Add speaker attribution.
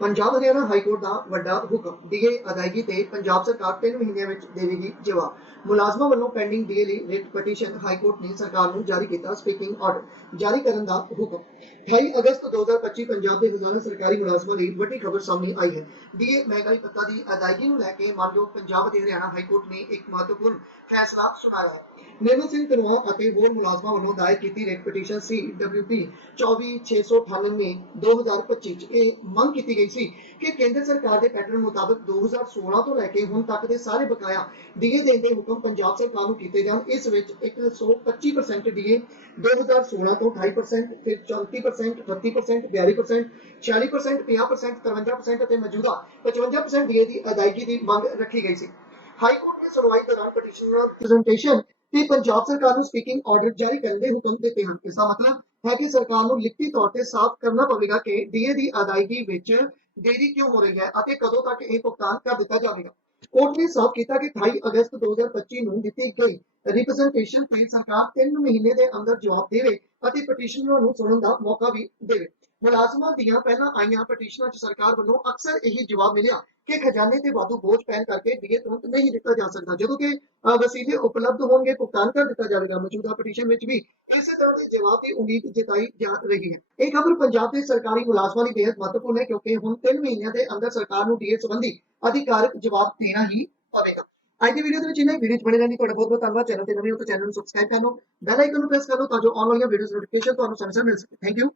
Speaker 1: Punjab Haryana high court ਦਾ ਵੱਡਾ ਹੁਕਮ, ਡੀਏ ਅਦਾਇਗੀ ਤੇ ਪੰਜਾਬ ਸਰਕਾਰ 3 ਮਹੀਨਿਆਂ ਵਿੱਚ ਦੇਵੇਗੀ ਜਵਾਬ। ਮੁਲਾਜ਼ਮਾਂ ਵੱਲੋਂ ਪੈਂਡਿੰਗ ਡੀਏ ਲਈ ਰਿਟ ਪਟੀਸ਼ਨ ਹਾਈ ਕੋਰਟ ਨੇ ਸਰਕਾਰ ਨੂੰ ਜਾਰੀ ਕੀਤਾ ਸਪੀਕਿੰਗ ਆਰਡਰ ਜਾਰੀ ਕਰਨ ਦਾ ਹੁਕਮ। 28 ਅਗਸਤ 2025 ਪੰਜਾਬ ਦੇ ਹਜ਼ਾਰਾਂ ਸਰਕਾਰੀ ਮੁਲਾਜ਼ਮਾਂ ਲਈ ਵੱਡੀ ਖਬਰ ਸਾਹਮਣੇ ਆਈ ਹੈ। ਡੀਏ ਮਹਿੰਗਾਈ ਭੱਤਾ ਦੀ ਅਦਾਇਗੀ ਨੂੰ ਲੈ ਕੇ ਮਾਨਯੋਗ ਪੰਜਾਬ ਅਤੇ ਹਰਿਆਣਾ ਹਾਈ ਕੋਰਟ ਨੇ ਇੱਕ ਮਹੱਤਵਪੂਰਨ ਫੈਸਲਾ ਸੁਣਾਇਆ ਹੈ। ਨਿਰਮਲ ਸਿੰਘ ਧਨੋਆ ਅਤੇ ਹੋਰ ਮੁਲਾਜ਼ਮਾਂ ਵੱਲੋਂ ਦਾਇਰ ਕੀਤੀ ਰਿਟ ਪਟੀਸ਼ਨ ਸੀ WP 24698 2025 ਚ ਇਹ ਮੰਗ ਕੀਤੀ ਗਈ ਸੀ ਕਿ ਕੇਂਦਰ ਸਰਕਾਰ ਦੇ ਪੈਟਰਨ ਮੁਤਾਬਕ 2016 ਤੋਂ ਲੈ ਕੇ ਹੁਣ ਤੱਕ ਦੇ ਸਾਰੇ ਬਕਾਇਆ ਡੀਏ ਦੇਣ ਦੇ ਹੁਕਮ ਪੰਜਾਬ ਸਰਕਾਰ ਨੂੰ ਕੀਤੇ ਜਾਣ। ਇਸ ਵਿੱਚ 125% ਡੀਏ 2016 ਤੋਂ 28% ਫਿਰ 34% 38% 42% 46% 50% 53% ਅਤੇ ਮੌਜੂਦਾ 55% ਡੀਏ ਦੀ ਅਦਾਇਗੀ ਦੀ ਮੰਗ ਰੱਖੀ ਗਈ ਸੀ। ਹਾਈ ਕੋਰਟ ਨੇ ਸੁਣਵਾਈ ਦੌਰਾਨ ਪਟੀਸ਼ਨਰ ਪ੍ਰੈਜ਼ੈਂਟੇਸ਼ਨ ਤੇ ਪੰਜਾਬ ਸਰਕਾਰ ਨੂੰ ਸਪੀਕਿੰਗ ਆਰਡਰ ਜਾਰੀ ਕਰਨ ਦੇ ਹੁਕਮ ਦਿੱਤੇ ਹਨ। ਇਸ ਦਾ ਮਤਲਬ ਹੈ ਕਿ ਸਰਕਾਰ ਨੂੰ ਲਿਖਤੀ ਤੌਰ ਤੇ ਸਾਫ਼ ਕਰਨਾ ਪਵੇਗਾ ਕਿ ਡੀਏ ਦੀ ਅਦਾਇਗੀ ਵਿੱਚ ਦੇਰੀ ਕਿਉਂ ਹੋ ਰਹੀ ਹੈ ਅਤੇ ਕਦੋਂ ਤੱਕ ਇਹ ਭੁਗਤਾਨ ਕਰ ਦਿੱਤਾ ਜਾਵੇਗਾ। ਕੋਰਟ ਨੇ ਸਾਫ਼ ਕੀਤਾ ਕਿ 28 ਅਗਸਤ 2025 ਨੂੰ ਦਿੱਤੀ ਗਈ ਰਿਪਰੈਜ਼ੈਂਟੇਸ਼ਨ ਤੇ ਸਰਕਾਰ 3 ਮਹੀਨੇ ਦੇ ਅੰਦਰ ਜਵਾਬ ਦੇਵੇ ਅਤੇ ਪਟੀਸ਼ਨਰਾਂ ਨੂੰ ਸੁਣਨ ਦਾ ਮੌਕਾ ਵੀ ਦੇਵੇ। ਮੁਲਾਜ਼ਮਾਂ ਦੀਆਂ ਪਹਿਲਾਂ ਆਈਆਂ ਪਟੀਸ਼ਨਾਂ 'ਚ ਸਰਕਾਰ ਵੱਲੋਂ ਅਕਸਰ ਇਹੀ ਜਵਾਬ ਮਿਲਿਆ ਕਿ ਖਜ਼ਾਨੇ ਤੇ ਵਾਧੂ ਬੋਝ ਪੈਣ ਕਰਕੇ ਡੀਏ ਤੁਰੰਤ ਨਹੀਂ ਦਿੱਤਾ ਜਾ ਸਕਦਾ। ਜਦੋਂ ਕਿ ਵਸੀਲੇ ਉਪਲਬਧ ਹੋਣਗੇ, ਭੁਗਤਾਨ ਕਰ ਦਿੱਤਾ ਜਾਵੇਗਾ। ਮੌਜੂਦਾ ਪਟੀਸ਼ਨ ਵਿੱਚ ਵੀ ਇਸੇ ਤਰ੍ਹਾਂ ਦੇ ਜਵਾਬ ਦੀ ਉਮੀਦ ਜਤਾਈ ਜਾ ਰਹੀ ਹੈ। ਇਹ ਖਬਰ ਪੰਜਾਬ ਦੇ ਸਰਕਾਰੀ ਮੁਲਾਜ਼ਮਾਂ ਲਈ ਬੇहद ਮਹੱਤਵਪੂਰਨ ਹੈ, ਕਿਉਂਕਿ ਹੁਣ 3 ਮਹੀਨਿਆਂ ਦੇ ਅੰਦਰ ਸਰਕਾਰ ਨੂੰ ਡੀਏ ਸੰਬੰਧੀ ਅਧਿਕਾਰਕ ਜਵਾਬ ਦੇਣਾ ਹੀ ਪਵੇਗਾ। ਅੱਜ ਦੀ ਵੀਡੀਓ ਦੇ ਵਿੱਚ ਇਹਨੇ ਵੀਡੀਓ ਬਣੇ ਰਹਿਣ ਲਈ ਤੁਹਾਡਾ ਬਹੁਤ ਬਹੁਤ ਧੰਨਵਾਦ। ਚੈਨਲ ਤੇ ਨਵੇਂ ਹੋ ਤਾਂ ਚੈਨਲ ਨੂੰ ਸਬਸਕ੍ਰਾਈਬ ਕਰ ਲਓ ਬੈਲ ਆਈਕਨ ਨੂੰ ਪ੍ਰੈਸ ਕਰ ਲਓ ਤਾਂ ਜੋ ਆਉਣ ਵਾਲੀਆਂ ਵੀਡੀਓਜ਼ ਨੋਟੀਫਿਕੇਸ਼ਨ ਤੁਹਾਨੂੰ ਸਮੇਂ ਸਿਰ ਮਿਲ ਸਕੇ। Thank you